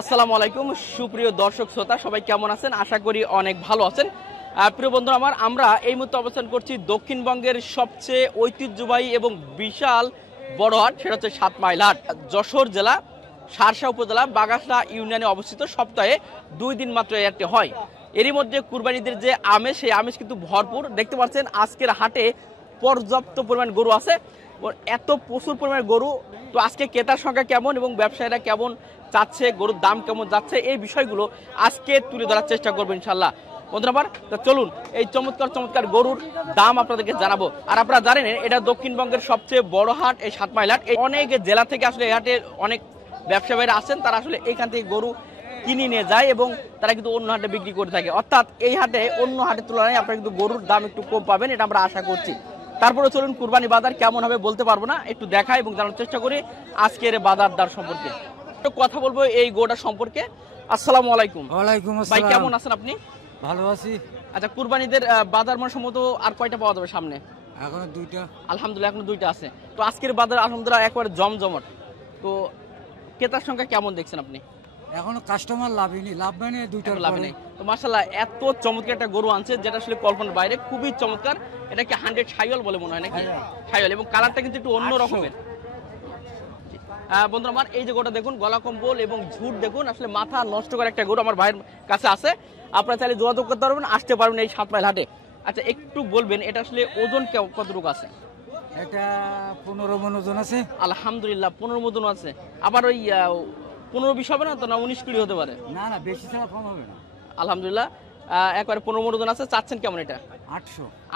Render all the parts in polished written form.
আসসালামু আলাইকুম সুপ্রিয় দর্শক শ্রোতা, সবাই কেমন আছেন? আশা করি অনেক ভালো আছেন। প্রিয় বন্ধুরা আমরা এই মুহূর্তে অবস্থান করছি দক্ষিণবঙ্গের সবচেয়ে ঐতিহ্যবাহী এবং বিশাল বড় হাট, সেটা হচ্ছে 7 মাইল হাট। যশোর জেলা শার্শা উপজেলা বাগাসা ইউনিয়নে অবস্থিত। সপ্তাহে 2 দিন মাত্র এই হাটটি হয়। এরই মধ্যে কুরবানিদের যে আমেজ, সেই আমেজ কিন্তু ভরপুর। দেখতে পাচ্ছেন আজকের হাটে পর্যাপ্ত পরিমাণ গরু আছে। এত প্রচুর পরিমাণ গরু, তো আজকে ক্রেতার সংখ্যা কেমন এবং ব্যবসায়ীরা কেমন চাচ্ছে, গরুর দাম কেমন যাচ্ছে, এই বিষয়গুলো আজকে তুলে ধরার চেষ্টা করবো ইনশাল্লাহ। বন্ধুরা আমার, তো চলুন এই চমৎকার চমৎকার গরুর দাম আপনাদেরকে জানাবো। আর আপনারা জানেন এটা দক্ষিণবঙ্গের সবচেয়ে বড় হাট, এই 7 মাইল হাট। অনেক জেলা থেকে আসলে এই হাটে অনেক ব্যবসায়ীরা আসেন, তারা আসলে এইখান থেকে গরু কিনে নিয়ে যায় এবং তারা কিন্তু অন্য হাটে বিক্রি করে থাকে। অর্থাৎ এই হাটে অন্য হাটের তুলনায় আপনারা কিন্তু গরুর দাম একটু কম পাবেন, এটা আমরা আশা করছি। তারপরে চলুন কুরবানি বাজার কেমন হবে বলতে পারবো না, একটু দেখাই এবং জানার চেষ্টা করি আজকের বাজার দর সম্পর্কে। কথা বলবো এই গোটা সম্পর্কে। আসসালামু আলাইকুম। ওয়ালাইকুম আসসালাম। ভাই কেমন আছেন আপনি? ভালো আছি। আচ্ছা, কুরবানিদের বাজার মান সম্ভবত আর কয়টা পাওয়া যাবে সামনে? এখনো 2টা। আলহামদুলিল্লাহ এখনো 2টা আছে। তো আজকের বাজার আলহামদুলিল্লাহ একবারে জমজমট। তো ক্রেতার সংখ্যা কেমন দেখছেন আপনি? এখনো কাস্টমার লাভ মানে 2টার লাভ নেই। তো মাশাআল্লাহ এত চমৎকার একটা গরু আনছে যেটা আসলে কল্পনার বাইরে, খুবই চমৎকার। এটা কি 100 শাইওয়াল বলে মনে হয় নাকি? শাইওয়াল, এবং কালারটা কিন্তু একটু অন্য রকমের। বন্ধুরা আমার, এই যে গরুটা দেখুন, গলা কম্বল এবং ঝুট দেখুন, আসলে মাথা নষ্ট করে একটা গরু আমার ভাইয়ের কাছে আছে। আপনারা চাইলে যোগাযোগ করতে পারবেন, আসতে পারবেন এই 7 মাইল হাটে। আচ্ছা, একটু বলবেন এটা আসলে ওজন কতটুকু আছে? এটা 15 মণ ওজন আছে। আলহামদুলিল্লাহ 15 মতন আছে। আবার ওই 15-20 হবে না তো, না 19-20 হতে পারে? না না, বেশি ছাড়া কম হবে না। আলহামদুলিল্লাহ একবারে 15 মণ ওজন আছে। চাচ্ছেন কেমন এটা?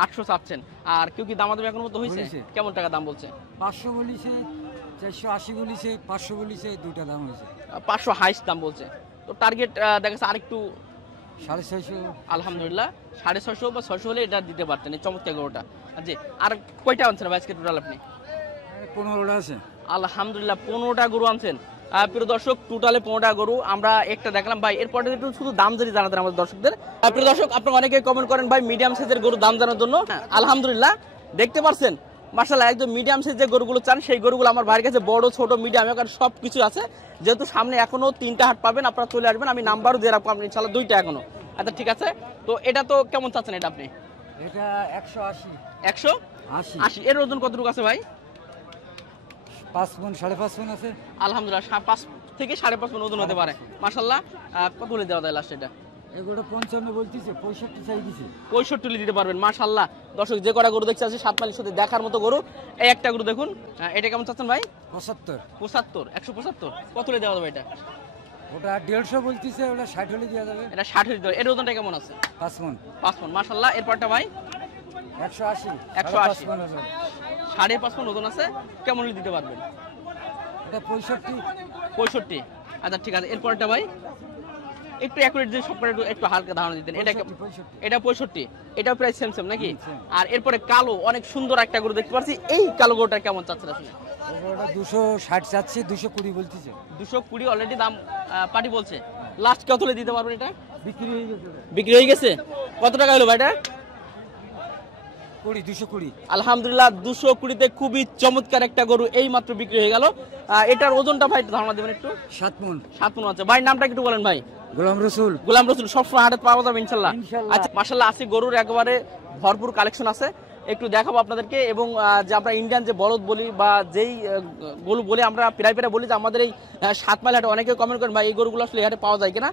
800 চাচ্ছেন। আর কেউ কি দামাদামি এখন মতো হয়েছে? কেমন টাকা দাম বলছে? 500 বলিছে, 480 বলিছে, 500 বলিছে, 2টা দাম হয়েছে। 500 হাইস্ট দাম বলছে। তো টার্গেট দেখা যাচ্ছে আরেকটু 650। আলহামদুলিল্লাহ 650 বা 600 হলে এটা দিতে পারতেন, এই চমৎকার গরুটা। জি, আর কয়টা আনছেন ভাই আজকে টোটাল আপনি? 15টা আছে। আলহামদুলিল্লাহ 15টা গরু আনছেন। প্রিয় দর্শক, টোটালে 15টা গরু আমরা একটা দেখলাম ভাই। এরপরে একটু শুধু দাম যদি জানাতেন আমাদের দর্শকদের। প্রিয় দর্শক, আপনারা অনেকে কমেন্ট করেন ভাই মিডিয়াম সাইজের গরুর দাম জানার জন্য। আলহামদুলিল্লাহ দেখতে পাচ্ছেন মাশাআল্লাহ একদম মিডিয়াম সাইজের যে গরুগুলো চান, সেই গরুগুলো আমার ভাইয়ের কাছে বড় ছোট মিডিয়াম কারণ সব কিছু আছে। যেহেতু সামনে এখনো 3টা হাট পাবেন, আপনারা চলে আসবেন, আমি নাম্বারও দিয়ে রাখবো আপনি ইনশাআল্লাহ 2টা এখনো। আচ্ছা ঠিক আছে। তো এটা তো কেমন চাচ্ছেন এটা আপনি? এটা 180। 180। এর ওজন কতটুকু আছে ভাই? 5 মণ 5.5 মণ আছে। আলহামদুলিল্লাহ 5 থেকে 5.5 মণ ওজন হতে পারে। মাশাআল্লাহ কত হলে দেওয়া যায় লাস্ট এটা? এগুলো 55 বলতিছে, 65 চাই দিছে। 65 দিতে পারবেন। মাশাআল্লাহ দর্শক, যে কটা গরু দেখতে আছে 7 মাইল সাথে দেখার মতো গরু। এই একটা গরু দেখুন, এটা কেমন চাচ্ছেন ভাই? 75। 175 কত হলে দেওয়া যাবে এটা? ওটা 150 বলতিছে, ওটা 60 হলে দেওয়া যাবে। এটা 60 হলে দেওয়া। এর ওজনটা কেমন আছে? 5 মণ। মাশাআল্লাহ। এরপরটা ভাই 180। 180 5.5 মণ ওজন আছে। কেমন হলে দিতে পারবেন? এটা 65। আচ্ছা ঠিক আছে। এরপরটা ভাই একটু অ্যাকুরেট যে সবকটা একটু হালকা ধারণা দিতেন। এটা 65। এটাও প্রায় সেম নাকি? আর এরপরে কালো অনেক সুন্দর একটা গরু দেখতে পাচ্ছি। এই কালো গরুটা কেমন চাচ্ছেন আসলে? ওটা 260 চাচ্ছে, 220 বলতিছে। 220 অলরেডি দাম পার্টি বলছে। লাস্ট কত হলে দিতে পারবেন এটা? বিক্রি হয়ে গেছে। কত টাকা হলো ভাই এটা? 220। আলহামদুলিল্লাহ 220-তে খুবই চমৎকার একটা গরু এই মাত্র বিক্রি হয়ে গেল। এটার ওজনটা ভাই ধারণা দেবেন একটু? 7 মণ। 7 মণ আছে। ভাই নামটা একটু বলেন ভাই। গোলাম রসুল। সবসময় হাটে পাওয়া যাবে ইনশাল্লাহ। আচ্ছা মাশাআল্লাহ আছে গরুর একেবারে ভরপুর কালেকশন আছে, একটু দেখাবো আপনাদেরকে। এবং যে আমরা ইন্ডিয়ান যে বলদ বলি বা যেই গরু বলে আমরা প্রায় বলি যে আমাদের এই 7 মাইল হাটে অনেকে কমেন্ট করেন ভাই এই গরুগুলো আসলে এই হাটে পাওয়া যায় কিনা।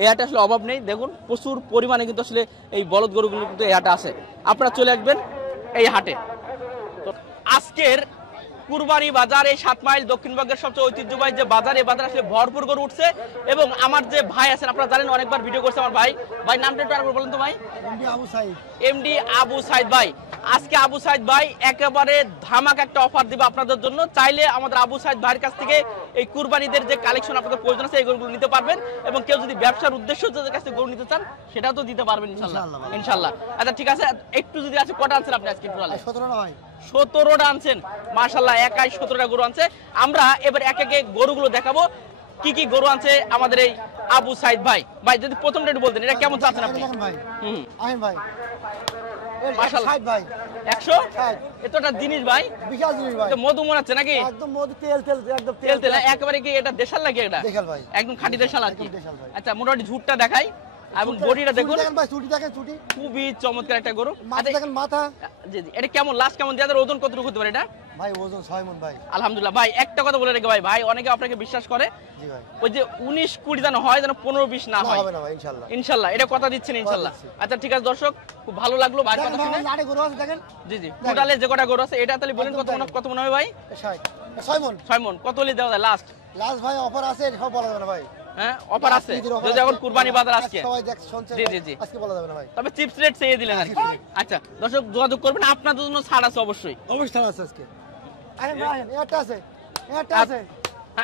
এই হাটে আসলে অভাব নেই, দেখুন প্রচুর পরিমাণে কিন্তু আসলে এই বলদ গরুগুলো কিন্তু এই হাটে আছে। আপনারা চলে আসবেন এই হাটে। তো আজকের কুরবানি বাজার এই 7 মাইল দক্ষিণবঙ্গের সবচেয়ে ঐতিহ্যবাহী যে বাজার, এই বাজার আসলে ভরপুর গরু উঠছে। এবং আমার যে ভাই আছেন আপনারা জানেন অনেকবার ভিডিও করছে আমার ভাই নামটা একটু আরেকবার বলেন তো ভাই। এমডি আবু সাইদ ভাই। আজকে আবু সাইদ ভাই একেবারে ধামাকা একটা অফার দিবে আপনাদের জন্য। চাইলে আমাদের আবু সাইদ ভাইয়ের কাছ থেকে এই কুরবানিদের যে কালেকশন আপনাদের প্রয়োজন আছে এই গরুগুলো নিতে পারবেন। এবং কেউ যদি ব্যবসার উদ্দেশ্য যাদের কাছে গরু নিতে চান সেটাও তো দিতে পারবেন ইনশাল্লাহ। আচ্ছা ঠিক আছে। একটু যদি আছে কটা আনছেন আপনি আজকে? 17টা আনছেন। মাশাআল্লাহ একাই 17টা গরু আনছে। আমরা এবার এক একে গরুগুলো দেখাবো কি কি গরু আনছে আমাদের এই আবু সাইদ ভাই। যদি প্রথমটা একটু বলতেন এটা কেমন চাচ্ছেন আপনি? ভাই মাশাআল্লাহ 60 ভাই 100 এতটা জিনিস ভাই বিশাল জিনিস ভাই এটা মধু মনে হচ্ছে নাকি একদম মধু তেল তেল একদম তেল তেল একেবারে কি এটা দেশাল লাগে এটা দেখাল ভাই একদম খাঁটি দেশাল আর কি একদম দেশাল ভাই। আচ্ছা মোটামুটি ঝুটটা দেখাই এবং বডিটা দেখুন দেখেন ভাই চুটি দেখেন চুটি খুবই চমৎকার একটা গরু মাথা আচ্ছা, দেখেন মাথা জি জি এটা কেমন লাস্ট কেমন দিয়ে ওজন কতটুকু হতে পারে এটা ভাই ওজন 6 মণ ভাই আলহামদুলিল্লাহ ভাই একটা কথা বলে রেখে ভাই ভাই অনেকে আপনাকে বিশ্বাস করে জি ভাই ওই যে 19-20 যেন হয় যেন 15-20 না হয় হবে না ভাই ইনশাআল্লাহ ইনশাআল্লাহ এটা কথা দিচ্ছেন ইনশাআল্লাহ দিচ্ছি। আচ্ছা ঠিক আছে দর্শক খুব ভালো লাগলো ভাই কথা শুনে লাড়ে গরু আছে দেখেন জি জি টোটালে যে কটা গরু আছে এটা তাহলে বলেন একদম কত মনে তাই। কত মনে হবে ভাই 6 মণ 6 মন কত হলে দেওয়া যায় লাস্ট লাস্ট ভাই অফার আছে সব বলা যাবে না ভাই হ্যাঁ অফার আছে ঈদের offer যদি এখন আছে। কুরবানি বাজার আজকে সবাই দেখ শুনছে জি, জি, জি। আজকে বলা যাবে না ভাই তবে চিপস রেট চেয়ে দিলেন আর কি আচ্ছা দর্শক যোগাযোগ করবেন আপনাদের জন্য ছাড় আছে অবশ্যই অবশ্যই আছে আজকে আরে ভাই এটা আছে এটা আছে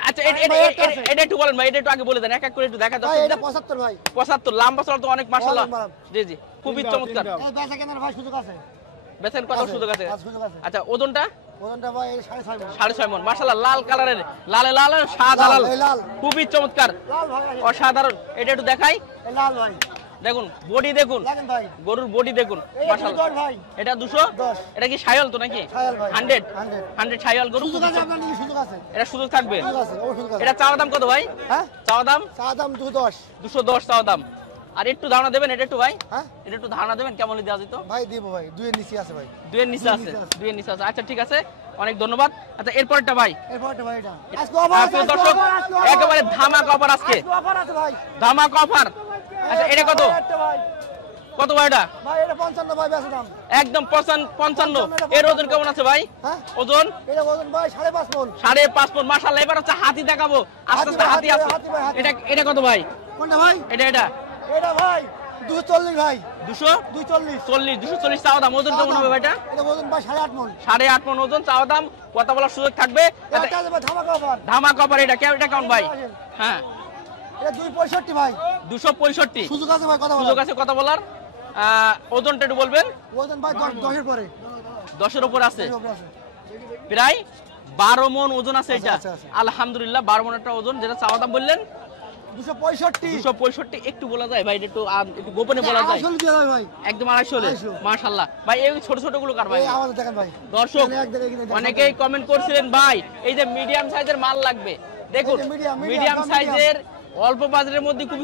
আচ্ছা ভাই, একটা আছে। এটা একটু বলেন ভাই এটা একটু আগে বলে দেন এক এক করে একটু দেখা ভাই এটা দর্শক 75 ভাই 75 লম্বা চড়া তো অনেক মাশাআল্লাহ অনেক মারাম। জি জি খুবই চমৎকার এই বেচা কেনার ভাই সুযোগ আছে বেচেন কত সুযোগ আছে সুযোগ আছে আচ্ছা ওজনটা ওজনটা ভাই 6.5 মণ 6.5 মন মাশাআল্লাহ লাল কালারের লালে লাল সাদা লাল এই লাল খুবই চমৎকার লাল ভাই অসাধারণ এটা একটু দেখাই এই লাল ভাই দেখুন বডি দেখুন লাগেন ভাই গরুর বডি দেখুন এই মাশাআল্লাহ 2 ভাই এটা 200 10 এটা কি সায়াল তো নাকি ছায়াল ভাই 100 100 100 সায়াল গরু সুযোগ আছে আপনার নাকি সুযোগ আছে এটা সুযোগ থাকবে সুযোগ আছে অবশ্যই সুযোগ আছে এটা চাওয়া দাম কত ভাই হ্যাঁ চাওয়া দাম চা দাম 210 210 চাওয়া দাম আর একটু ধারণা দেবেন এটা একটু ভাই হ্যাঁ এটা একটু ধারণা দেবেন কেমন দেওয়া যেত ভাই দিব ভাই দুইয়ের নিচে আছে ভাই দুইয়ের নিচে আছে নিচে আছে। দুইয়ের নিচে আছে আচ্ছা ঠিক আছে অনেক ধন্যবাদ আচ্ছা এরপরটা ভাই এরপরটা ভাই এটা আজকে অফার আছে প্রিয় দর্শক একেবারে ধামাক অফার আজকে অফার আছে ভাই ধামাক অফার আচ্ছা এটা কত একটা ভাই কত ভাই এটা ভাই এটা 55 ভাই বেচা দাম একদম 55 এর ওজন কেমন আছে ভাই হ্যাঁ ওজন এটা ওজন ভাই 5.5 মণ 5.5 মণ মাশাআল্লাহ এবার হচ্ছে হাতি দেখাবো আস্তে আস্তে হাতি আছে হাতি ভাই, হাতি। এটা এটা কত ভাই কোনটা ভাই এটা এটা ভাই 240 ভাই 240 240 240 চাওয়া দাম ওজন কেমন হবে ভাই এটা এটা ওজন ভাই 8.5 মণ 8.5 মণ ওজন চাওয়া দাম কথা বলার সুযোগ থাকবে আচ্ছা, এটা আছে ভাই ধামাকা অফার ধামাক অফার এটা কেমন ভাই হ্যাঁ এটা 265 ভাই 265 সুযোগ আছে ভাই কথা সুযোগ বলা আছে কথা বলার ওজনটা একটু বলবেন ওজন ভাই 10 এর পরে 10 এর উপর আছে 10 এর উপরে আছে প্রায় 12 মণ ওজন আছে এটা আছে, আছে। আলহামদুলিল্লাহ 12 মণ একটা ওজন যেটা চাওয়া দাম বললেন 265 265 একটু বলা যায় ভাই এটা একটু গোপনে বলা যায় আসলে দিয়ে দাও ভাই একদম 250 হলে 250 মাশাআল্লাহ ভাই এই ছোট ছোট গুলো কার ভাই এই আমাদের দেখেন ভাই দর্শক এখানে এক দেখে এখানে দেখেন। অনেকেই কমেন্ট করছিলেন ভাই এই যে মিডিয়াম সাইজের মাল লাগবে দেখুন এই যে medium, মিডিয়াম medium, সাইজের অল্প বাজারের মধ্যে খুব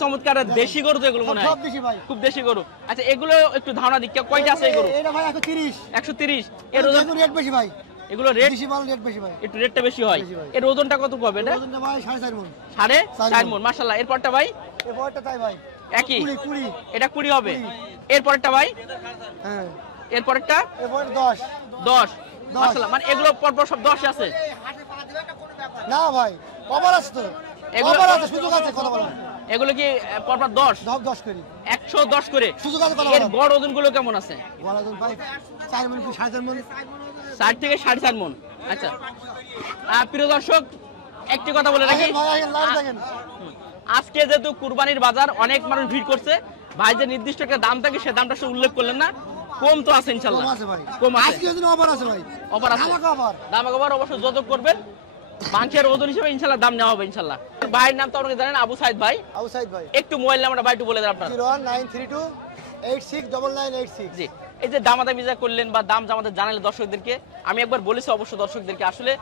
চমৎকার দেশি গরু যেগুলো মনে হয় সব বেশি ভাই খুব দেশি গরু আচ্ছা এগুলো একটু ধারণা দিক কয়টা আছে এই গরু এটা ভাই 130 130 এর ওজন এর রেট বেশি ভাই এগুলো রেট বেশি মাল রেট বেশি ভাই একটু রেটটা বেশি হয় বেশি হয়। এর ওজনটা কত হবে এটা ওজনটা ভাই 4.5 মণ 4.5 মণ মাশাআল্লাহ এরপরটা ভাই এই বড়টা তাই ভাই একই 20 এটা 20 হবে এরপরটা ভাই হ্যাঁ এরপরটা এই বড়টা 10 10 মাশাআল্লাহ মানে এগুলো পরপর সব 10 আছে না ভাই কভার আছে তো এগুলো- কভার আছে সুযোগ আছে কথা বলা এগুলো কি পরপর 10 10 করি 110 করে সুযোগ আছে কথা এর বলা গড় ওজন গুলো কেমন আছে বলা তো ভাই 4 মণ কি 4.5 মণ 60 থেকে 4.5 মণ আচ্ছা প্রিয় দর্শক একটি কথা বলে রাখি দেখেন ভাই দেখেন লাইন দেখেন আজকে যেহেতু কুরবানির বাজার অনেক মানুষ ভিড় করছে ভাই যে নির্দিষ্ট একটা দাম থাকে সে দামটা সে উল্লেখ করলেন না কম তো আছে ইনশাআল্লাহ কম আছে ভাই কম আছে আজকে দিন অফার আছে ভাই অফার আছে ধামাকা অফার দাম একবার অবশ্যই যোগাযোগ করবেন মাংসের ওজন হিসেবে ইনশাআল্লাহ দাম নেওয়া হবে ইনশাআল্লাহ ভাইয়ের নাম তো আপনারা জানেন আবু সাইদ ভাই আউটসাইড ভাই একটু মোবাইল নাম্বারটা ভাই একটু বলে দেন আপনার 01932 869986 জি এই যে দামাদামি যা করলেন বা দাম আমাদের জানালেন দর্শকদেরকে আমি একবার বলেছি অবশ্য দর্শকদেরকে আসলে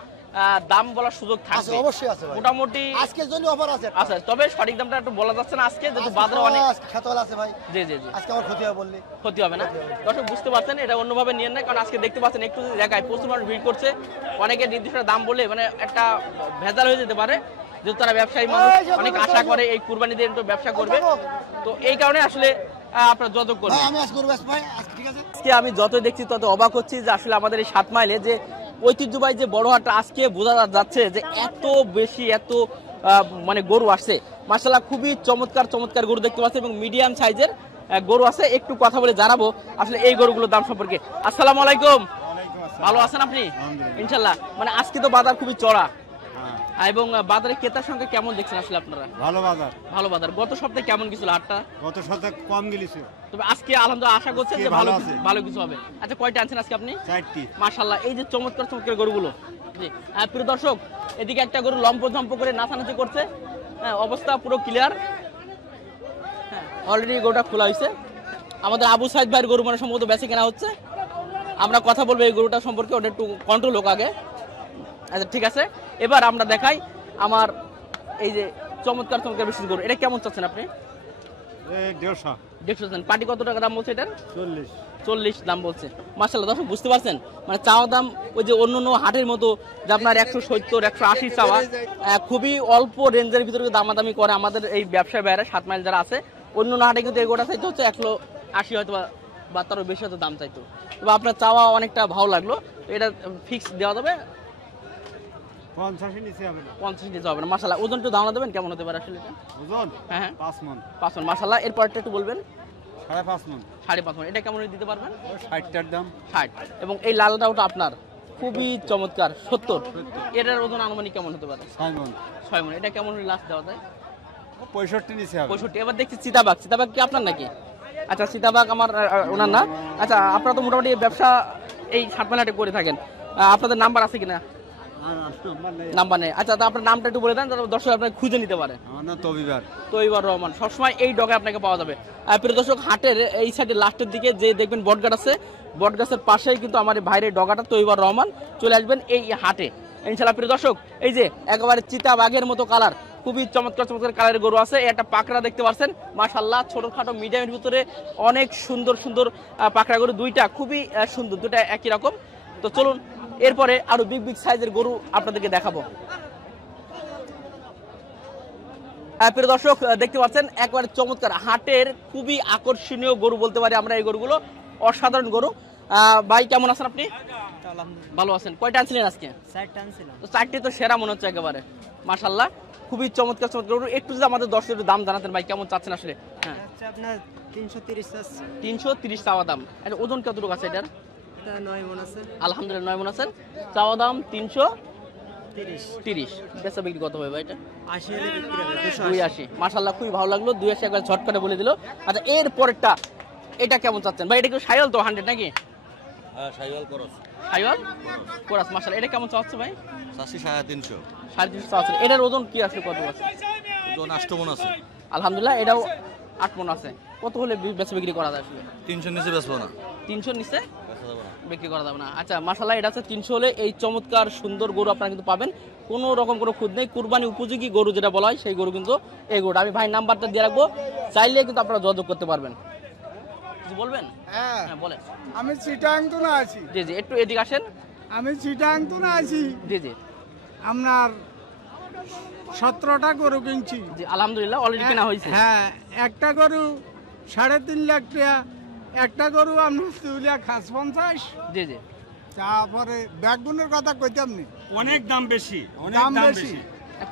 দাম বলার সুযোগ আছে থাকবে অবশ্যই আছে ভাই মোটামুটি আজকের জন্য অফার আছে আচ্ছা তবে সঠিক দামটা একটু বলা যাচ্ছে না আজকে যেহেতু বাজারে অনেক খেতল আছে ভাই জি জি জি আজকে আমার ক্ষতি হবে বললি ক্ষতি হবে না দর্শক বুঝতে পারছেন এটা অন্যভাবে নিয়ে না কারণ আজকে দেখতে পাচ্ছেন একটু যদি দেখায় প্রচুর মানুষ ভিড় করছে অনেকে নির্দিষ্ট দাম বলে মানে একটা ভেজাল হয়ে যেতে পারে যেহেতু তারা ব্যবসায়ী মানুষ অনেক আশা করে এই কুরবানি দিয়ে একটু ব্যবসা করবে তো এই কারণে আসলে আপনারা যোগাযোগ ভাই করবেন আমি আজ করব ভাই আজকে ঠিক আছে আজকে আমি যতই দেখছি তত অবাক হচ্ছি যে আসলে আমাদের এই 7 মাইলে যে ঐতিহ্যবাহী যে বড় হাটটা আজকে বোঝা যাচ্ছে যে এত বেশি এত মানে গরু আসছে মাশাআল্লাহ খুবই চমৎকার গরু দেখতে পাচ্ছি এবং মিডিয়াম সাইজের গরু আছে একটু কথা বলে জানাবো আসলে এই গরুগুলোর দাম সম্পর্কে আসসালামু আলাইকুম ভালো আছেন আপনি ইনশাআল্লাহ মানে আজকে তো বাজার খুবই চড়া এবং বাজারে ক্রেতার সংখ্যা কেমন দেখছেন আসলে আপনারা ভালো বাজার গত সপ্তাহে কেমন গেছিল হাটটা গত সপ্তাহে কম গেলিছে তবে আজকে আলহামদুলিল্লাহ আশা করছেন যে আজকে ভালো ভালো কিছু হবে আচ্ছা কয়টা আনছেন আজকে আপনি 4টি মাশাআল্লাহ এই যে চমৎকার গরুগুলো জি প্রিয় দর্শক এদিকে একটা গরু লম্প করে নাচানাচি করছে হ্যাঁ অবস্থা পুরো ক্লিয়ার হ্যাঁ অলরেডি গরুটা খোলা হয়েছে আমাদের আবু সাইদ ভাইয়ের গরু মানে সম্ভবত বেঁচে কেনা হচ্ছে, আমরা কথা বলবো এই গরুটা সম্পর্কে, ওটা একটু কন্ট্রোল হোক আগে। আচ্ছা ঠিক আছে, এবার আমরা দেখাই আমার এই যে চমৎকার চমৎকার বিশেষ গরু, এটা কেমন চাচ্ছেন আপনি? 150 দেখছেন পাটি কত টাকা দাম বলছে এটার? 40 দাম বলছে। মাশাআল্লাহ দর্শক বুঝতে পারছেন, মানে চাওয়া দাম ওই যে অন্য অন্য হাটের মতো যে আপনার 170 180 চাওয়া, খুবই অল্প রেঞ্জের ভিতরে দামাদামি করে আমাদের এই ব্যবসায়ী ভাইয়েরা 7 মাইল যারা আছে। অন্য অন্য হাটে কিন্তু এই গোটা চাইতে হচ্ছে 180 হয়তো বা তারও বেশি হয়তো দাম চাইতো, তবে আপনার চাওয়া অনেকটা ভালো লাগলো। এটা ফিক্স দেওয়া যাবে 50 নিচে হবে না, 50 দিতে হবে না। মাশাআল্লাহ ওজন একটু ধারণা দেবেন কেমন হতে পারে আসলে এটা? ওজন হ্যাঁ 5 মণ, 5 মণ। মাশাআল্লাহ এরপরটা একটু বলবেন। 5.5 মণ, 5.5 মণ। এটা কেমন দিতে পারবেন? 60 টার দাম। 60। এবং এই লালটা ওটা আপনার খুবই চমৎকার 70। এটার ওজন আনুমানিক কেমন হতে পারে? 6 মণ। 6 মণ। এটা কেমন লাস্ট দেওয়া যায়? 65 নিচে হবে। 65। এবার দেখছি চিতাবাঘ কি আপনার নাকি? আচ্ছা চিতাবাঘ আমার ওনার না। আচ্ছা আপনারা তো মোটামুটি ব্যবসা এই সাতমালাটে করে থাকেন, আপনাদের নাম্বার আছে কিনা? নাম্বার নেই। আচ্ছা আপনার নামটা একটু বলে দেন, দর্শক আপনাকে খুঁজে নিতে পারে। আমার নাম তবিবার রহমান। সবসময় এই ডগে আপনাকে পাওয়া যাবে। প্রিয় দর্শক হাটের এই সাইডে লাস্টের দিকে যে দেখবেন বটগাছ আছে, বটগাছের পাশেই কিন্তু আমার ভাইয়ের ডগাটা তৈবার রহমান। চলে আসবেন এই হাটে ইনশাআল্লাহ। প্রিয় দর্শক এই যে একেবারে চিতাবাঘের মতো কালার, খুবই চমৎকার চমৎকার কালারের গরু আছে। একটা পাকড়া দেখতে পাচ্ছেন, মাশাআল্লাহ ছোটখাটো মিডিয়ামের ভিতরে অনেক সুন্দর সুন্দর পাকড়া গরু, দুইটা খুবই সুন্দর, দুইটা একই রকম। তো চলুন এরপরে আরো বিগ সাইজের গরু আপনাদেরকে দেখাবো। প্রিয় দর্শক দেখতে পাচ্ছেন একবারে চমৎকার হাটের খুবই আকর্ষণীয় গরু বলতে পারি আমরা এই গরুগুলো, অসাধারণ গরু। ভাই কেমন আছেন আপনি? ভালো আছেন। কয়টা আনছিলেন আজকে? 4টা আনছিলাম। তো 4টি তো সেরা মনে হচ্ছে একেবারে, মাশাআল্লাহ খুবই চমৎকার চমৎকার গরু। একটু যদি আমাদের দর্শকের একটু দাম জানাতেন ভাই, কেমন চাচ্ছেন আসলে? হ্যাঁ আচ্ছা আপনার 330 আছে। 330 চাওয়া দাম। এটা ওজন কতটুকু আছে এটার? এটা 9 মণ আছে। আলহামদুলিল্লাহ 9 মণ আছেন। চাওয়া দাম 330। বেচা বিক্রি কত হবে ভাই এটা? 80 এর বিক্রি হবে। 280। মাশাআল্লাহ খুবই ভালো লাগলো, 280 একবার ঝটকাটে বলে দিল। আচ্ছা এর পরেরটা এটা কেমন চাচ্ছেন ভাই? এটা কি শাইওয়াল তো 100 নাকি? হ্যাঁ শাইওয়াল করস। শাইওয়াল কোরাস। মাশাআল্লাহ এটা কেমন চাচ্ছে ভাই? 350 350 চাচ্ছে। এটার ওজন কি আছে, কত আছে? ওজন 8 মণ আছে। আলহামদুলিল্লাহ এটাও 8 মণ আছে। কত হলে বেচা বিক্রি করা যায় আসলে? 300 নিচে বেচবো না। 300 নিচে বেচা যাবে না। বিক্রি করা যাবে না। আচ্ছা মাশাআল্লাহ এটা আছে 300 হলে এই চমৎকার সুন্দর গরু আপনারা কিন্তু পাবেন, কোনো রকম কোনো খুদ নেই। কুরবানি উপযোগী গরু যেটা বলা হয় সেই গরু কিন্তু এই গরুটা। আমি ভাই নাম্বারটা দিয়ে রাখবো, চাইলে কিন্তু আপনারা যোগাযোগ করতে পারবেন। কিছু বলবেন? হ্যাঁ হ্যাঁ বলেন। আমি চিটাং তো না আছি, জি জি একটু এদিকে আসেন। আমি চিটাং তো না আছি। জি জি আপনার 17টা গরু কিনছি। জি আলহামদুলিল্লাহ অলরেডি কেনা হয়েছে। হ্যাঁ একটা গরু 3.5 লাখ টাকা, একটা গরু আপনার 2 লাখ 50। জি জি তারপরে ব্যাগগুনের কথা কইতাম নি, অনেক দাম বেশি, অনেক দাম দাম বেশি। বেশি।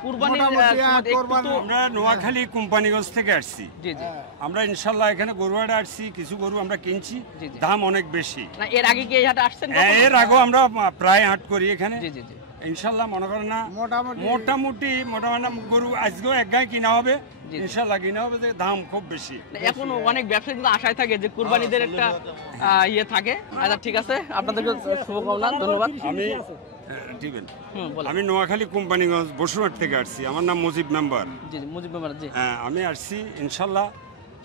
কুরবানির মোটামুটি সময় একটু কোরবানি। তো- আমরা নোয়াখালী কোম্পানিগঞ্জ থেকে আসছি। জি জি আমরা ইনশাল্লাহ এখানে গরুয়াড়ে আসছি, কিছু গরু আমরা কিনছি, জি, জি। দাম অনেক বেশি। না এর আগে কি এই হাটে আসছেন হ্যাঁ, কখনো? এর আগেও আমরা প্রায় হাট করি এখানে। জি জি জি ইনশাল্লাহ মনে করেন না মোটামুটি মোটামুটি গরু আজকেও এক গায়ে কিনা হবে, জি। ইনশাল্লাহ কিনা হবে, যে দাম খুব বেশি। এখন অনেক ব্যবসায়ী কিন্তু আশায় থাকে যে কুরবানিদের একটা ইয়ে থাকে। আচ্ছা ঠিক আছে, আপনাদেরকে শুভকামনা, ধন্যবাদ। আমি দিবেন। বলেন। আমি নোয়াখালী কোম্পানিগঞ্জ বসুরহাট থেকে আসছি, আমার নাম মুজিব মেম্বার। জি জি মুজিব মেম্বার। জি হ্যাঁ, আমি আসছি ইনশাল্লাহ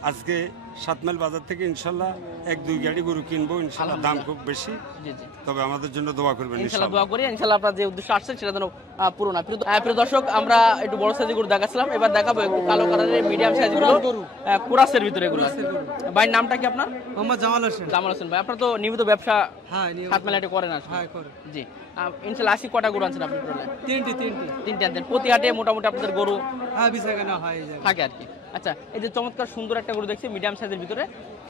আজকে 7 মাইল বাজার থেকে ইনশাল্লাহ 1-2 গাড়ি গরু কিনবো ইনশাল্লাহ। দাম খুব বেশি, জি জি তবে আমাদের জন্য দোয়া করবেন ইনশাআল্লাহ ইনশাল্লাহ। দোয়া করি, ইনশাআল্লাহ আপনারা যে উদ্দেশ্য আসছেন সেটা যেন পূরণ হয়। প্রিয় দর্শক আমরা একটু বড় সাইজের গরু দেখাচ্ছিলাম, এবার দেখাবো একটু কালো কালারের মিডিয়াম সাইজের গরু, কুরাসের ভিতরে এগুলো। ভাইয়ের নামটা কি আপনার? মোহাম্মদ জামাল হোসেন। জামাল হোসেন ভাই। আপনারা তো নিয়মিত ব্যবসা হ্যাঁ 7 মাইল হাটে করেন আসলে? হ্যাঁ করে। জি ইনশাআল্লাহ 80 কটা গরু আনছেন আপনি টোটালে? 3টি। তিনটে আনছেন। প্রতি হাটে মোটামুটি আপনাদের গরু হ্যাঁ বিছা কেনা হয় এই জায়গায়। থাকে আর কি। আচ্ছা এই যে চমৎকার সুন্দর একটা গরু দেখছি মিডিয়াম সাইজের ভিতরে,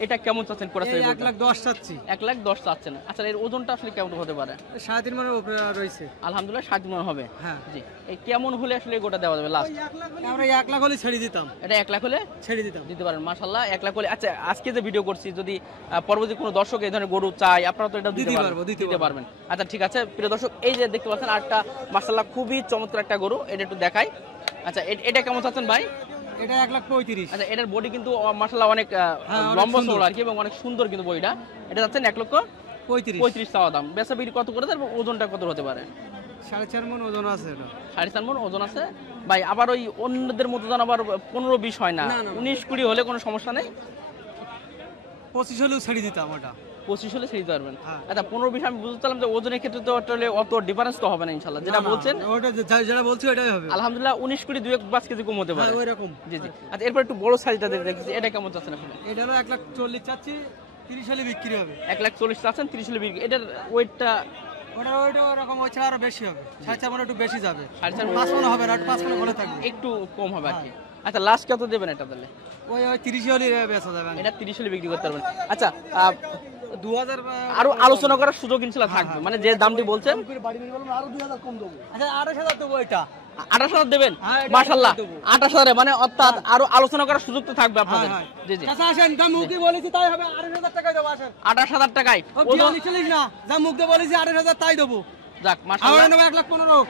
এটা কেমন চাচ্ছেন? কুরাসের এই 1,10,000 চাচ্ছি। 1,10,000 চাচ্ছেন। আচ্ছা এর ওজনটা আসলে কেমন হতে পারে? 3.5 মণের উপরে রয়েছে। আলহামদুলিল্লাহ 7 মণ হবে। হ্যাঁ। জি এই কেমন হলে আসলে গোটা দেওয়া যাবে লাস্ট? আমরা 1 লাখ হলে ছেড়ে দিতাম। এটা 1 লাখ হলে ছেড়ে দিতাম। দিতে পারেন। মাশাআল্লাহ 1 লাখ হলে। আচ্ছা আজকে যে ভিডিও করছি যদি পরবর্তী কোনো দর্শক এই ধরনের গরু চায় আপনারা তো এটা দিতে পারবেন। আচ্ছা ঠিক আছে প্রিয় দর্শক এই যে দেখতে পাচ্ছেন আরেকটা মাশাআল্লাহ খুবই চমৎকার একটা গরু, এটা একটু দেখাই। আচ্ছা এটা কেমন চাচ্ছেন ভাই? এটা 1,35,000। আচ্ছা এটার বডি কিন্তু মাশাআল্লাহ অনেক লম্বা চওড়া আর কি, এবং অনেক সুন্দর কিন্তু বডিটা। এটা যাচ্ছেন 1,35,000 চাওয়া দাম। বেচা বিক্রি কত করে দেন? ওজনটা কত হতে পারে? 4.5 মণ ওজন আছে এটা। 4.5 মণ ওজন আছে ভাই। আবার ওই অন্যদের মতো যেন আবার 15-20 হয় না, 19-20 হলে কোনো সমস্যা নেই। 25 হলেও ছেড়ে দিতাম ওটা। 25 হলে ছেড়ে দিতে পারবেন। হ্যাঁ। আচ্ছা 15-20 আমি বুঝতে পারলাম যে ওজনের ক্ষেত্রে তো আসলে অত ডিফারেন্স তো হবে না ইনশাআল্লাহ, যেটা না, না, বলছেন ওটা যেটা বলছি ওটাই হবে। আলহামদুলিল্লাহ 19 কোটি 2-5 কেজি কম হতে পারে। হ্যাঁ, ওইরকম। জি জি। আচ্ছা এরপর একটু বড় সাইজটা দেখতেছি, এটা কেমন চাচ্ছেন আপনি? এটা হলো 1,40,000 চাচ্ছি, 30 হলে বিক্রি হবে। 1,40,000 চাচ্ছেন, 30 হলে বিক্রি। এটার ওয়েটটা ওটা ওরকম ওই ছাড়া আরো বেশি হবে, 4.5 মণ একটু বেশি যাবে, 4.5 5 মণ হবে না, 5 মণ বলে থাকবে। একটু কম হবে আর কি। আচ্ছা লাস্ট কত দেবেন এটা তাহলে? ওই 30 হলে বেচা যাবে। এটা 30 হলে বিক্রি করতে পারবেন। আচ্ছা 2000 আরো আলোচনা করার সুযোগ ইনশাআল্লাহ থাকবে, মানে যে দামটি বলছেন। আরো 2000 কম দেবো। আচ্ছা 28,000 দেবো এটা। 28,000 দেবেন? হ্যাঁ, এটা মাশাআল্লাহ, দেবো। 28,000 মানে অর্থাৎ আরো আলোচনা করার সুযোগ তো থাকবে আপনাদের। হ্যাঁ, জি জি। আচ্ছা আসেন, যা মুখ দিয়ে বলেছি তাই হবে, 28,000 টাকায় দেবো। আসেন 28,000 টাকায় ও ওজন। 42 না, যা মুখ দিয়ে বলেছি 28,000 তাই দেবো। যাক আমরা মাশাআল্লাহ। নেবো 1,15,000,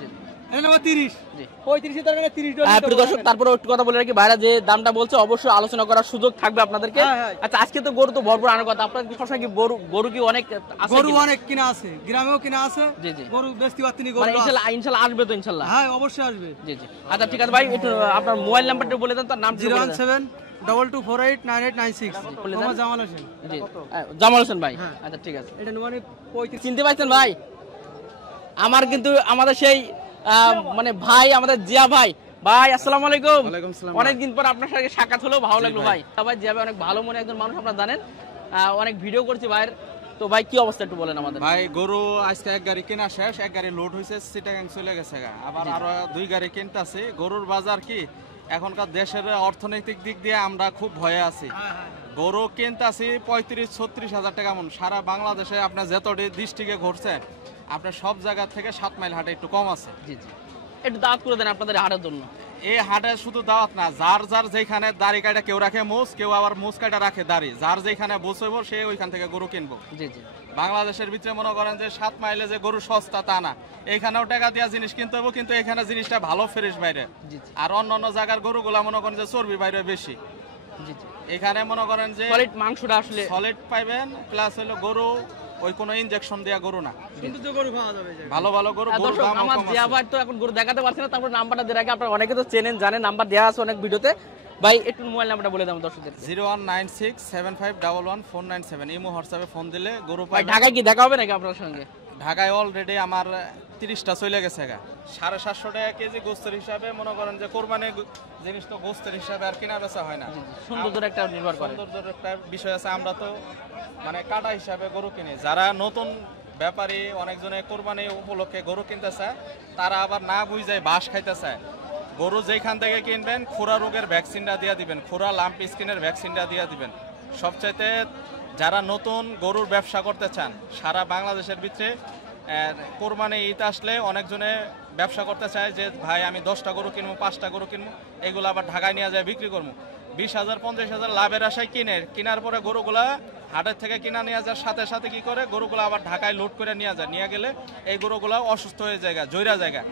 জি এটা নেবো 30, জি। 35 টাকা 30 হ্যাঁ প্রিয় দর্শক, তারপরে একটু কথা বলে রাখি, ভাইরা যে দামটা বলছে অবশ্যই আলোচনা করার সুযোগ থাকবে আপনাদেরকে। হ্যাঁ, হ্যাঁ। আচ্ছা আজকে তো গরু তো ভরপুর আনার কথা, আপনাদের সবসময় কি গরু কি অনেক আছে? গরু কিনা? অনেক কিনা আছে, গ্রামেও কিনা আছে। জি, জি। গরু বেশি পাত্তিনি মানে গরু আছে। ইনশাআল্লাহ আসবে তো ইনশাআল্লাহ। হ্যাঁ অবশ্যই আসবে। জি জি। আচ্ছা ঠিক আছে ভাই, একটু আপনার মোবাইল নাম্বারটা বলে দেন, তার নাম 01722489896। বলে দেন। মোহাম্মদ জামাল হোসেন। জি জামাল হোসেন ভাই। হ্যাঁ। আচ্ছা ঠিক আছে। এটা মানে 35। চিনতে পারছেন ভাই? আমার কিন্তু আমাদের সেই মানে ভাই, আমাদের জিয়া ভাই। ভাই আসসালামু আলাইকুম। অনেকদিন পর আপনার সাথে সাক্ষাৎ হলো, ভালো লাগলো ভাই। ভাই জিয়া ভাই অনেক ভালো মনে একজন মানুষ, আপনারা জানেন। অনেক ভিডিও করছি ভাইয়ের। তো ভাই কি অবস্থা একটু বলেন আমাদের। ভাই গরু আজকে এক গাড়ি কেনা শেষ, এক গাড়ি লোড হয়েছে, চিটাগাং চলে গেছে গা, আবার আরো 2 গাড়ি কিনতেছে। গরুর বাজার কি এখনকার দেশের অর্থনৈতিক দিক দিয়ে আমরা খুব ভয়ে আছি। গরু কিনতেছি 35-36 হাজার টাকা মন। সারা বাংলাদেশে আপনার যতটি ডিস্ট্রিক্টে ঘুরছে, আপনার সব জায়গা থেকে 7 মাইল হাটে একটু কম আছে। জি জি। একটু দাওয়াত করে দেন আপনাদের হাটের জন্য। এই হাটে শুধু দাওয়াত না, যার যার যেখানে দাড়ি কাটা, কেউ রাখে মুছ, কেউ আবার মুছ কাটা রাখে দাড়ি, যার যেখানে বসেব সে ওইখান থেকে গরু কিনবো। জি জি। বাংলাদেশের ভিতরে মনে করেন যে 7 মাইলে যে গরু সস্তা তা না, এখানেও টাকা দিয়া জিনিস কিনতে হবে, কিন্তু এখানে জিনিসটা ভালো ফ্রেশ বাইরে। জি জি। আর অন্যান্য জায়গার গরুগুলা মনে করেন যে চর্বি বাইরে বেশি। জি জি। এখানে মনে করেন যে সলিড মাংসটা আসলে সলিড পাইবেন, প্লাস হলো গরু ওই কোনো ইনজেকশন দেয়া গরু না, কিন্তু তো গরু খাওয়া যাবে। ভালো ভালো গরু। গরুর দর্শক দাম আমার কম জিয়া আছে। ভাই তো এখন গরু দেখাতে পারছে না, তারপর নাম্বারটা দিয়ে রাখি, আপনারা অনেকে তো চেনেন জানেন, নাম্বার দেওয়া আছে অনেক ভিডিওতে। ভাই একটু মোবাইল নাম্বারটা বলে দাও দর্শকদের। 01967511497 ইমো হোয়াটসঅ্যাপে ফোন দিলে গরু ভাই পাইবেন। ঢাকায় কি দেখা হবে নাকি আপনার সঙ্গে? ঢাকায় অলরেডি আমার 30টা চলে গেছে গা। 750 টাকা কেজি গোস্তের হিসাবে মনে করেন যে কোরবানি জিনিস তো গোস্তের হিসাবে আর কেনা বেচা হয় না। সৌন্দর্যের একটা নির্ভর করে। সৌন্দর্যের একটা বিষয় আছে। আমরা তো মানে কাটা হিসাবে গরু কিনি। যারা নতুন ব্যাপারী অনেকজনে কোরবানি উপলক্ষে গরু কিনতে চায়, তারা আবার না বুঝায় বাস খাইতে চায়। গরু যেখান থেকে কিনবেন খুরা রোগের ভ্যাকসিনটা দিয়ে দিবেন, খুরা লাম্প স্কিনের ভ্যাকসিনটা দিয়ে দিবেন। সবচাইতে যারা নতুন গরুর ব্যবসা করতে চান, সারা বাংলাদেশের ভিতরে কোরবানি ঈদ আসলে অনেকজনে ব্যবসা করতে চায় যে ভাই আমি 10টা গরু কিনবো, 5টা গরু কিনবো, এগুলো আবার ঢাকায় নিয়ে যায় বিক্রি করবো। 20,000 50,000 লাভের আশায় কেনার পরে গরুগুলা হাটের থেকে কিনা নিয়ে যাওয়ার সাথে সাথে কি করে গরুগুলো আবার ঢাকায় লোড করে নিয়ে যায়। নিয়ে গেলে এই গরুগুলো অসুস্থ হয়ে যায়, জৈরা জায়গা।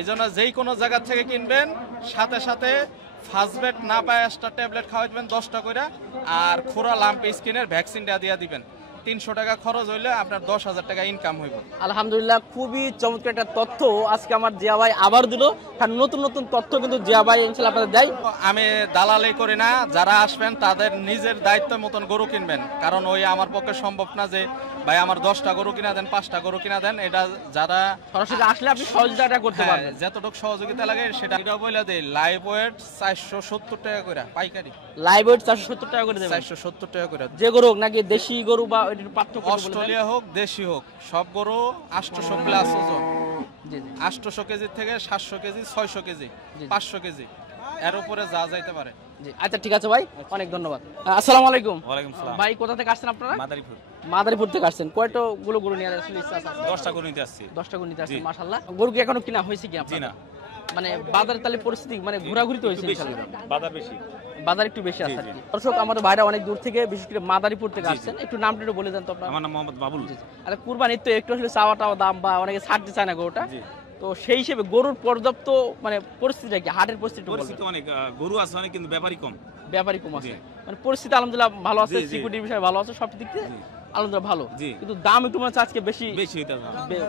এই জন্য যেই কোনো জায়গা থেকে কিনবেন সাথে সাথে ফার্স্ট বেড না পায় 1টা ট্যাবলেট খাওয়াইবেন 10টা করে, আর খুরা লাম্প স্কিনের ভ্যাকসিনটা দিয়ে দিবেন। 300 টাকা খরচ হইলে আপনার 10,000 টাকা ইনকাম হইব। আলহামদুলিল্লাহ, খুবই চমৎকার একটা তথ্য আজকে আমার জিয়া ভাই আবার দিল। আর নতুন নতুন তথ্য কিন্তু জিয়া ভাই ইনশাআল্লাহ আপনাদের দেয়। আমি দালালি করি না, যারা আসবেন তাদের নিজের দায়িত্ব মতন গরু কিনবেন। কারণ ওই আমার পক্ষে সম্ভব না যে ভাই আমার 10টা গরু কিনা দেন, 5টা গরু কিনা দেন। এটা যারা সরাসরি আসলে আপনি সহযোগিতা করতে পারবেন। যতটুকু সহযোগিতা লাগে সেটা বলে দেয়। লাইভ ওয়েট 470 টাকা করে পাইকারি, লাইভ ওয়েট 470 টাকা করে দেবেন। 470 টাকা করে। যে গরু হোক নাকি দেশি গরু বা এটার পার্থক্য বলে দেন। অস্ট্রেলিয়া হোক দেশি হোক সব গরু 800 প্লাস ওজন। জি জি। 800 কেজি থেকে 700 কেজি, 600 কেজি, 500 কেজি এর উপরে যা যাইতে পারে। জি আচ্ছা ঠিক আছে ভাই, অনেক ধন্যবাদ। আসসালামু আলাইকুম। ওয়ালাইকুম সালাম। ভাই কোথা থেকে আসছেন আপনারা? মাদারীপুর। মাদারীপুর থেকে আসছেন। কয়টা গরু নিয়ে আসলে ইচ্ছা আছে? 10টা গরু নিতে আসছি। 10টা গরু নিতে আসছেন, জি। মাশাআল্লাহ। গরু কি এখনো কিনা হয়েছে কি জি আপনার? না। মানে বাজারের তালে পরিস্থিতি মানে ঘোরাঘুরি তো হয়েছে বেশি, ইনশাআল্লাহ। বাজার বেশি। বাজার একটু বেশি আছে জি, আর জি। কি। দর্শক আমাদের ভাইরা অনেক দূর থেকে, বিশেষ করে মাদারীপুর থেকে জি, জি। আসছেন। একটু নামটা একটু বলে দেন তো আপনার। আমার নাম মোহাম্মদ বাবুল। জি, জি। আচ্ছা কুরবানির তো একটু আসলে চাওয়াটাও দাম বা অনেকে ছাড়তে চায় না গরুটা, জি। তো সেই হিসেবে গরুর পর্যাপ্ত মানে পরিস্থিতিটা কি, হাটের পরিস্থিতি একটু পরিস্থিতি বলবেন। অনেক গরু আছে অনেক, কিন্তু ব্যাপারই কম। ব্যাপারই কম আছে, জি। মানে পরিস্থিতি আলহামদুলিল্লাহ ভালো আছে, জি, জি। সিকিউরিটির বিষয় ভালো আছে, সব দিক থেকে জি। আলহামদুলিল্লাহ ভালো। জি। কিন্তু দাম একটু মনে হচ্ছে আজকে বেশি বেশি হইতে হবে। বে-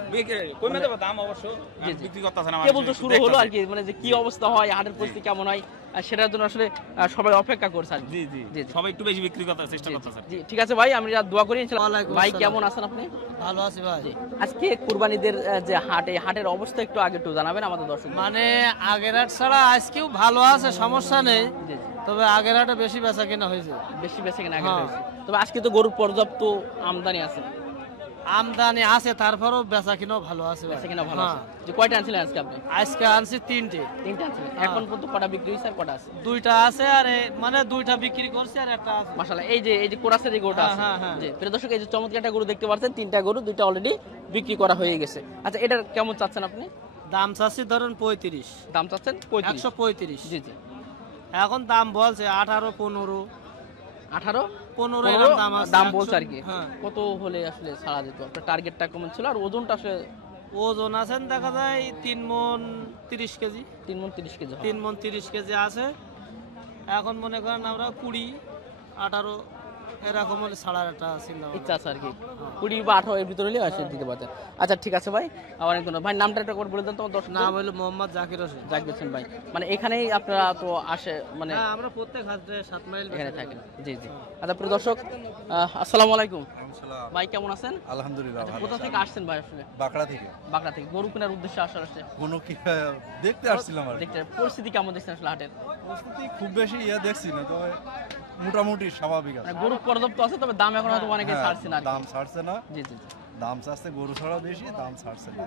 কমে যাবে দাম অবশ্য। জি, জি। বিক্রি করতেছে না কেবল তো শুরু হলো আর কি, মানে যে কি অবস্থা হয় হাটের পরিস্থিতি কেমন হয় সেটার জন্য আসলে সবাই অপেক্ষা করছে আর কি। জি জি জি, জি। সবাই একটু বেশি বিক্রি করতে চেষ্টা করতেছে জি ঠিক আছে ভাই, আমি দোয়া করি ইনশাআল্লাহ। ওয়ালাইকুম ভাই আসসালাম। কেমন আছেন আপনি? ভালো আছি ভাই। জি। আজকে কুরবানিদের যে হাট, এই হাটের অবস্থা একটু আগে একটু জানাবেন আমাদের দর্শক। মানে আগের হাট ছাড়া আজকেও ভালো আছে, সমস্যা নেই, জি জি। তবে আগের হাটে বেশি বেচা কিনা হয়েছে। বেশি বেশি কিনা আগে হ্যাঁ। হয়েছে। তবে আজকে তো গরুর পর্যাপ্ত আমদানি আছে, আমদানি আছে, তারপরেও বেচা কিনাও ভালো আছে ভাই। বেচা কিনা ভালো আছে। হ্যাঁ। যে কয়টা আনছিলেন আজকে আপনি? আজকে আনছি 3টে। 3টা আনছিলেন। হ্যাঁ। এখন পর্যন্ত কটা বিক্রি হয়েছে আর কটা আছে? 2টা আছে, আর মানে 2টা বিক্রি করছি আর একটা আছে। মাশাআল্লাহ, এই যে কোরাসের যে গরুটা আছে, হ্যাঁ, হ্যাঁ। জি প্রিয় দর্শক, এই যে চমৎকার একটা গরু দেখতে পাচ্ছেন, 3টা গরু, 2টা অলরেডি বিক্রি করা হয়ে গেছে। আচ্ছা, এটার কেমন চাচ্ছেন আপনি? দাম চাচ্ছি ধরুন 35, দাম চাচ্ছেন 35। 135। জি জি। এখন দাম বলছে 18, 15, 18 15 এরকম দাম আছে। দাম বলছে আর কি। হ্যাঁ। কত হলে আসলে ছাড়া যেত? আপনার টার্গেটটা কেমন ছিল আর ওজনটা আসলে? ওজন আছেন দেখা যায় 3 মণ 30 কেজি। 3 মণ 30 কেজি হবে। 3 মণ 30 কেজি আছে। এখন মনে করেন আমরা 20, 18 এরকম হলে ছাড়ার একটা চিন্তা ভাবনা। ইচ্ছা আছে আর কি, 20 বা 18 এর ভিতরে হলে আসে দিতে পারতেন। আচ্ছা ঠিক আছে ভাই, অনেক ধন্যবাদ ভাই। নামটা একটা করে বলে দেন তোমার দর্শক। নাম হলো মোহাম্মদ জাকির হোসেন। জাকির হোসেন ভাই, মানে এখানেই আপনারা তো আসে, মানে হ্যাঁ, আমরা প্রত্যেক হাটে 7 মাইল এখানে থাকেন? জি জি। আচ্ছা প্রিয় দর্শক, আসসালামু আলাইকুম ভাই, কেমন আছেন? আলহামদুলিল্লাহ আচ্ছা, কোথা থেকে আসছেন ভাই আসলে? বাঁকড়া থেকে বাগড়া থেকে। গরু কেনার উদ্দেশ্যে আসলে কোনো কি দেখতে আসছিলাম আর দেখতে পরিস্থিতি কেমন দেখছেন আসলে হাটের? প্রস্তুতি খুব বেশি দেখছি না, তবে মোটামুটি স্বাভাবিক আছে। মানে গরু পর্যাপ্ত আছে, তবে দাম এখন হয়তো অনেকে হ্যাঁ, ছাড়ছে না আর কি। দাম ছাড়ছে না, জি জি জি। দাম ছাড়ছে গরু ছাড়া বেশি, দাম ছাড়ছে না।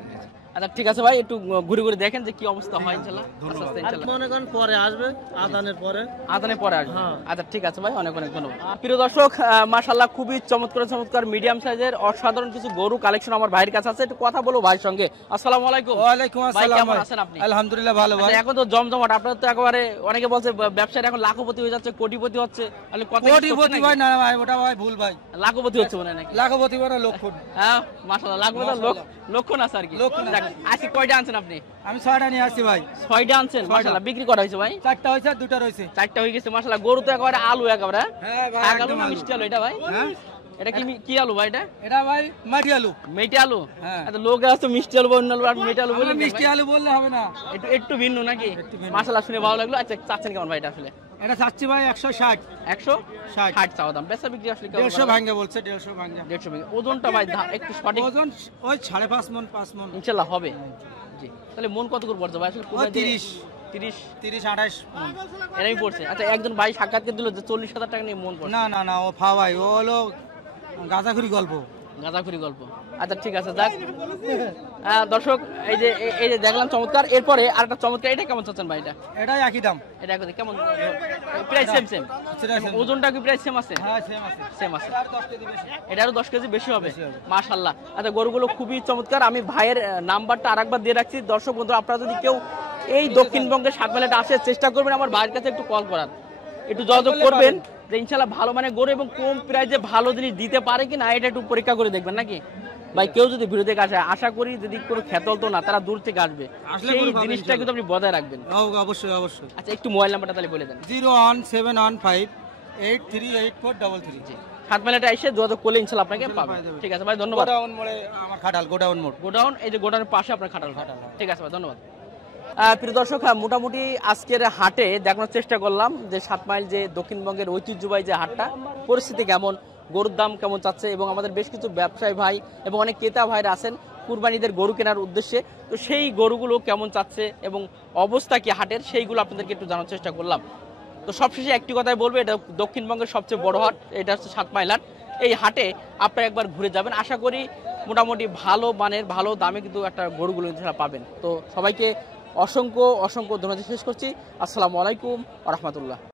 আচ্ছা ঠিক আছে ভাই, একটু ঘুরে ঘুরে দেখেন যে কি অবস্থা হয় ইনশাআল্লাহ। ধন্যবাদ। আস্তে আস্তে আর ইনশাআল্লাহ মনে করেন পরে আসবে, আদানের পরে। আদানের পরে আসবে। হ্যাঁ। আচ্ছা ঠিক আছে ভাই, অনেক অনেক ধন্যবাদ। প্রিয় দর্শক, মাশাআল্লাহ খুবই চমৎকার মিডিয়াম সাইজের অসাধারণ কিছু গরু কালেকশন আমার ভাইয়ের কাছে আছে। একটু কথা বলবো ভাইয়ের সঙ্গে। আসসালামু আলাইকুম। ওয়ালাইকুম ভাই আসসালাম কেমন ভাই। আছেন আপনি? আলহামদুলিল্লাহ ভালো ভাই। আচ্ছা, এখন তো জমজমাট, আপনার তো একেবারে অনেকে বলছে ব্যবসায়ীরা এখন লাখপতি হয়ে যাচ্ছে, কোটিপতি হচ্ছে। তাহলে কথা কি সত্যি কোটিপতি নাকি? ভাই না ভাই, ওটা ভাই ভুল ভাই। লাখপতি হচ্ছে মনে হয় নাকি? লাখপতি মানে লক্ষণ। হ্যাঁ মাশাআল্লাহ, লাখপতি লক্ষণ আছে আর কি। লক্ষণ আছে। যাক, আজকে কয়টা আনছেন আপনি? আমি 6টা নিয়ে আসছি ভাই। 6টা আনছেন। মাশাআল্লাহ, বিক্রি করা হয়েছে ভাই? 4টা হয়েছে, 2টা রয়েছে। 4টা হয়ে গেছে। মাশাআল্লাহ, গরু তো একেবারে আলু একেবারে। হ্যাঁ ভাই, শাক আলু একদম না আলু। মিষ্টি আলু এটা ভাই? হ্যাঁ, এটা কি আলু ভাই এটা? এটা ভাই মাটি আলু। মেটে আলু? হ্যাঁ। আচ্ছা, লোক আছে মিষ্টি আলু বা অন্য আলু, আর মেটে আলু বললেন কেন মিষ্টি ভাই? আলু বললে হবে না। একটু একটু ভিন্ন নাকি? একটু ভিন্ন। মাশাআল্লাহ, শুনে ভালো লাগলো। আচ্ছা, চাচ্ছেন কেমন ভাই এটা আসলে? এটা চাচ্ছি ভাই 160। 160 চাওয়া দাম। বেচা বিক্রি আসলে কেমন? 150 ভাঙ্গে বলছে, 150 ভাঙ্গে। 150 বিক্রি। ওজনটা ভাই একটু সঠিক ওজন ওই 5.5 মণ, 5 মণ। ইনশাআল্লাহ হবে। জি, তাহলে মন কত করে পড়ছে ভাই আসলে? ওই 30, 30 28 মণ। এরকমই পড়ছে। আচ্ছা, একজন ভাই সাক্ষাৎকার দিল যে 40,000 টাকা নিয়ে মন পড়ছে। না না না, ও ফা ভাই, ও হলো গাঁজাখুরি গল্প। গাঁজাখুরি গল্প। আচ্ছা ঠিক আছে, যাক। দর্শক, এই যে দেখলাম চমৎকার। এরপরে আরেকটা চমৎকার, এটা কেমন চাচ্ছেন ভাই? এটাই একই দাম। এটা কেমন প্রাইস? সেম সেটা same। ওজনটা কি প্রাইস সেম আছে? হ্যাঁ, সেম আছে। সেম আছে। এটা আর 10 কেজি বেশি। এটা আরো 10 কেজি বেশি হবে। বেশি হবে। মাশাআল্লাহ। আচ্ছা, গরুগুলো খুবই চমৎকার। আমি ভাইয়ের নাম্বারটা আরেকবার দিয়ে রাখছি। দর্শক বন্ধু, আপনারা যদি কেউ এই দক্ষিণবঙ্গের সাতমেলাটা আসে, চেষ্টা করবেন আমার ভাইয়ের কাছে একটু কল করার, একটু যোগাযোগ করবেন যে ইনশাআল্লাহ ভালো মানে গরু এবং কম প্রাইসে ভালো জিনিস দিতে পারে কিনা, এটা একটু পরীক্ষা করে দেখবেন নাকি ভাই। কেউ যদি ভিডিও দেখে আসে, আশা করি যদি কোনো খেতল তো না, তারা দূর থেকে আসবে, আসলে সেই গরু পাবেন জিনিসটা কিন্তু আপনি বজায় রাখবেন। অবশ্যই অবশ্যই। আচ্ছা, একটু মোবাইল নাম্বারটা তাহলে বলে দেন। 01715838433। সাতমেলাটা এসে যোগাযোগ করলে ইনশাআল্লাহ আপনাকে পাবেন। পাওয়া যাবে। ঠিক আছে ভাই, ধন্যবাদ। গোডাউন মোড়ে আমার খাটাল, গোডাউন মোড়। গোডাউন, এই যে গোডাউনের পাশে আপনার খাটাল ঘাট। ঠিক আছে ভাই, ধন্যবাদ। প্রিয় দর্শক, মোটামুটি আজকের হাটে দেখানোর চেষ্টা করলাম যে 7 মাইল যে দক্ষিণবঙ্গের ঐতিহ্যবাহী যে হাটটা, পরিস্থিতি কেমন, গরুর দাম কেমন চাচ্ছে, এবং আমাদের বেশ কিছু ব্যবসায়ী ভাই এবং অনেক ক্রেতা ভাইরা আছেন কুরবানিদের গরু কেনার উদ্দেশ্যে। তো সেই গরুগুলো কেমন চাচ্ছে এবং অবস্থা কি হাটের, সেইগুলো আপনাদেরকে একটু জানার চেষ্টা করলাম। তো সবশেষে একটি কথাই বলবো, এটা দক্ষিণবঙ্গের সবচেয়ে বড় হাট, এটা হচ্ছে 7 মাইল হাট। এই হাটে আপনারা একবার ঘুরে যাবেন, আশা করি মোটামুটি ভালো মানের ভালো দামে কিন্তু একটা গরুগুলো পাবেন। তো সবাইকে অসংখ্য ধন্যবাদ শেষ করছি। আসসালামু আলাইকুম ওয়া রাহমাতুল্লাহ।